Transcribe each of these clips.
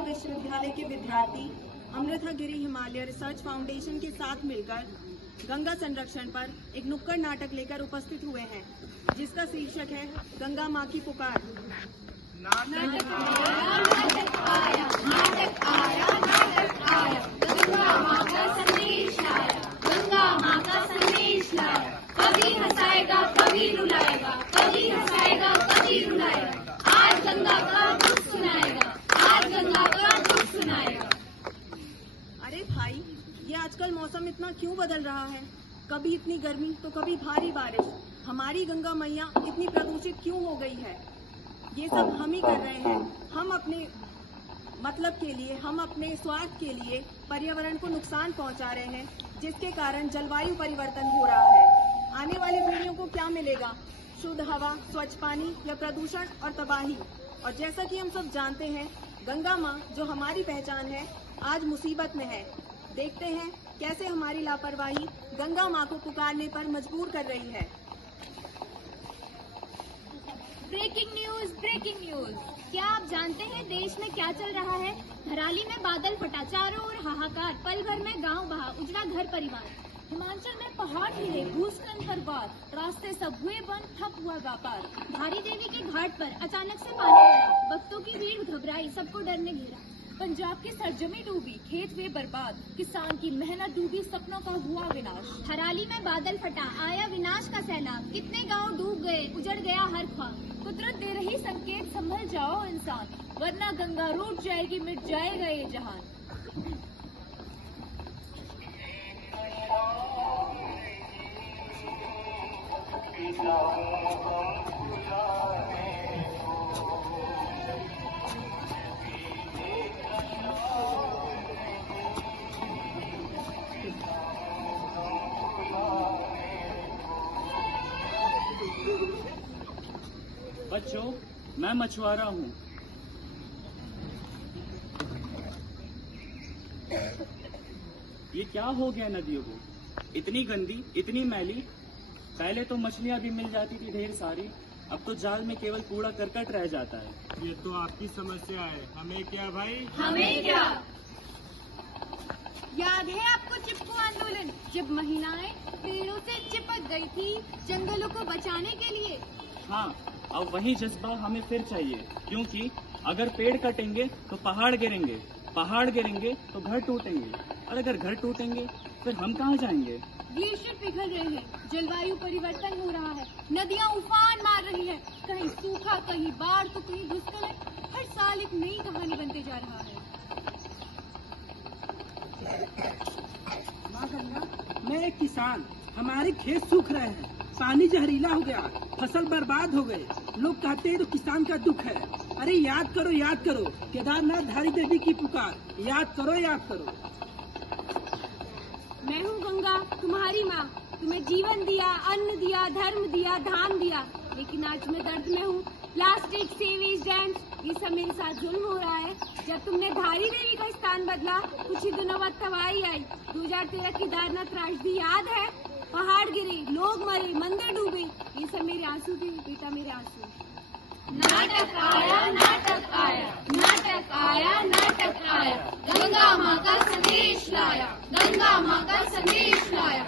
भोपाल विश्वविद्यालय के विद्यार्थी अमृता गिरी हिमालय रिसर्च फाउंडेशन के साथ मिलकर गंगा संरक्षण पर एक नुक्कड़ नाटक लेकर उपस्थित हुए हैं, जिसका शीर्षक है गंगा माँ की पुकार। नाटक आया, गंगा माँ का संदेश लाया, गंगा माँ का संदेश लाया। कभी हंसाएगा कभी रुलाएगा, कभी हंसाएगा कभी रुलाएगा। आज गंगा का दुख सुनाएगा, आज गंगा का दुख सुनाएगा। अरे भाई, ये आजकल मौसम इतना क्यों बदल रहा है? कभी इतनी गर्मी तो कभी भारी बारिश। हमारी गंगा मैया इतनी प्रदूषित क्यों हो गई है? ये सब हम ही कर रहे हैं। हम अपने मतलब के लिए, हम अपने स्वार्थ के लिए पर्यावरण को नुकसान पहुंचा रहे हैं, जिसके कारण जलवायु परिवर्तन हो रहा है। आने वाली पीढ़ियों को क्या मिलेगा? शुद्ध हवा, स्वच्छ पानी या प्रदूषण और तबाही। और जैसा कि हम सब जानते हैं, गंगा माँ जो हमारी पहचान है, आज मुसीबत में है। देखते हैं कैसे हमारी लापरवाही गंगा माँ को पुकारने पर मजबूर कर रही है। Breaking news, breaking news. क्या आप जानते हैं देश में क्या चल रहा है? धराली में बादल फटा, चारों ओर हाहाकार, पल भर में गांव बहा, उजड़ा घर परिवार। हिमाचल में पहाड़ हिले, भूस्खलन बर्बाद, रास्ते सब हुए बंद, ठप हुआ व्यापार। धारी देवी के घाट पर अचानक से पानी आया, भक्तों की भीड़ घबराई, सबको डर ने घेरा। पंजाब की सरजमी डूबी, खेत हुए बर्बाद, किसान की मेहनत डूबी, सपनों का हुआ विनाश। थराली में बादल फटा, आया विनाश का सैलाब, कितने गांव डूब गए, उजड़ गया हर ख्वाब। कुदरत दे रही संकेत, संभल जाओ इंसान, वरना गंगा रूठ जाएगी, मिट जाएगा ये जहान। बच्चों, मैं मछुआरा हूँ। ये क्या हो गया नदियों को? इतनी गंदी, इतनी मैली। पहले तो मछलियाँ भी मिल जाती थी ढेर सारी, अब तो जाल में केवल कूड़ा करकट रह जाता है। ये तो आपकी समस्या है, हमें क्या भाई? हमें क्या? याद है आपको चिपको आंदोलन, जब महिलाएं पेड़ों से चिपक गई थी जंगलों को बचाने के लिए? हाँ, अब वही जज्बा हमें फिर चाहिए, क्योंकि अगर पेड़ कटेंगे तो पहाड़ गिरेंगे, पहाड़ गिरेंगे तो घर टूटेंगे, और अगर घर टूटेंगे फिर हम कहाँ जाएंगे? ग्लेशियर पिघल रहे हैं, जलवायु परिवर्तन हो रहा है, नदियां उफान मार रही हैं, कहीं सूखा, कहीं बाढ़ तो कहीं भूस्खलन। हर साल एक नई कहानी बनते जा रहा है। माँ गंगा, मैं एक किसान, हमारे खेत सूख रहे हैं, पानी जहरीला हो गया, फसल बर्बाद हो गए। लोग कहते हैं तो किसान का दुख है। अरे याद करो, याद करो, केदारनाथ धारी देवी की पुकार, याद करो, याद करो। मैं हूँ गंगा, तुम्हारी माँ। तुम्हें जीवन दिया, अन्न दिया, धर्म दिया, धाम दिया, लेकिन आज मैं दर्द में हूँ। प्लास्टिक, सीवेज, डैम्स, ये सब मेरे साथ जुल्म हो रहा है। जब तुमने धारी देवी का स्थान बदला, कुछ ही दिनों बाद तबाही आई। 2013 केदारनाथ त्रासदी याद है? पहाड़ गिरे, लोग मरे, मंदिर डूबे, ये सब मेरे आंसू थे बेटा, मेरे आंसू। नाटक आया, नाटक आया, नाटक आया, नाटक आया। गंगा माँ का संदेश लाया, गंगा माँ का संदेश लाया।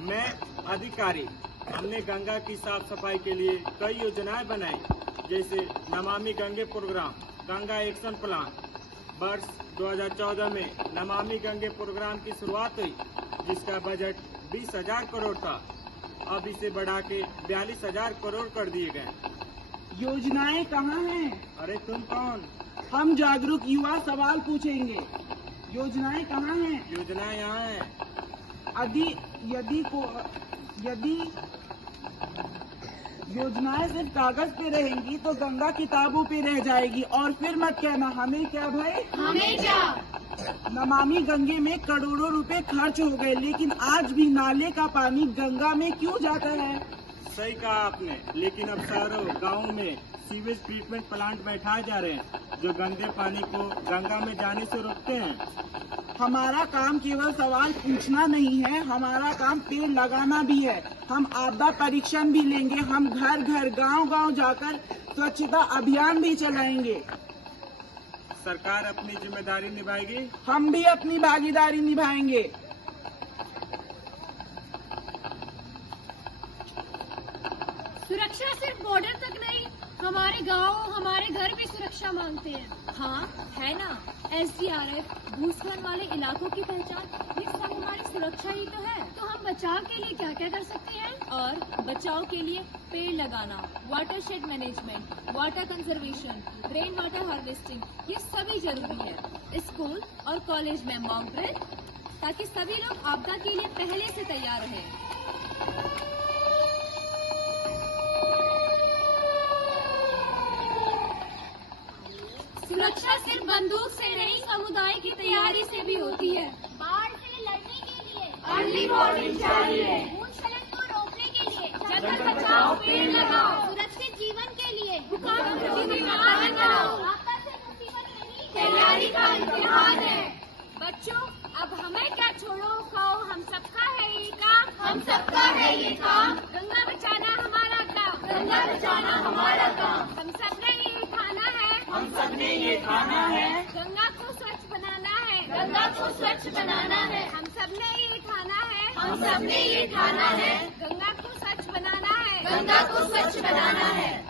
मैं अधिकारी, हमने गंगा की साफ सफाई के लिए कई योजनाएं बनाई, जैसे Namami Gange programme, Ganga action plan. वर्ष 2014 में नमामि गंगे प्रोग्राम की शुरुआत हुई, जिसका बजट 20,000 करोड़ था। अब इसे बढ़ा के 42,000 करोड़ कर दिए गए। योजनाएं कहाँ हैं? अरे तुम कौन? हम जागरूक युवा सवाल पूछेंगे। योजनाएं कहाँ हैं? योजनाएं यहाँ है। यदि योजनाएं सिर्फ कागज पे रहेंगी तो गंगा किताबों पे रह जाएगी। और फिर मत कहना हमें क्या भाई? हमें क्या? नमामि गंगे में करोड़ों रुपए खर्च हो गए, लेकिन आज भी नाले का पानी गंगा में क्यों जाता है? सही कहा आपने, लेकिन अब शहरों गाँव में सीवेज ट्रीटमेंट प्लांट बैठाए जा रहे हैं जो गंदे पानी को गंगा में जाने से रोकते हैं। हमारा काम केवल सवाल पूछना नहीं है, हमारा काम पेड़ लगाना भी है। हम आपदा परीक्षण भी लेंगे, हम घर घर गांव-गांव जाकर स्वच्छता अभियान भी चलाएंगे। सरकार अपनी जिम्मेदारी निभाएगी, हम भी अपनी भागीदारी निभाएंगे। सुरक्षा सिर्फ बॉर्डर तक नहीं, हमारे गांव, हमारे घर भी सुरक्षा मांगते हैं। हाँ है ना, SDRF, भूस्खलन वाले इलाकों की पहचान, ये सब हमारी सुरक्षा ही तो है। तो हम बचाव के लिए क्या क्या कर सकते हैं? और बचाव के लिए पेड़ लगाना, watershed management, water conservation, rain water harvesting, ये सभी जरूरी है। स्कूल और कॉलेज में मॉक ड्रिल, ताकि सभी लोग आपदा के लिए पहले से तैयार रहें। सुरक्षा सिर्फ बंदूक से नहीं, समुदाय की तैयारी से भी होती है। बाढ़ से लड़ने के लिए अर्ली वार्निंग चाहिए। भूस्खलन को रोकने के लिए जंगल बचाओ, पेड़ लगाओ। सुरक्षित जीवन के लिए भूकंप की बीमार कराओ। आपदा से मुसीबत नहीं, तैयारी का इम्तिहान है। बच्चों, अब हमें क्या छोड़ो खाओ, हम सबका है ये काम, हम सबका है ये काम। गंगा बचाना हमारा काम, गंगा बचाना हमारा काम। हम सबने ये उठाना है, हम सबने ये खाना है। गंगा को स्वच्छ बनाना है, गंगा को स्वच्छ बनाना है। हम सबने ये उठाना है, हम सबने ये खाना है। गंगा को स्वच्छ बनाना है, गंगा को स्वच्छ बनाना है।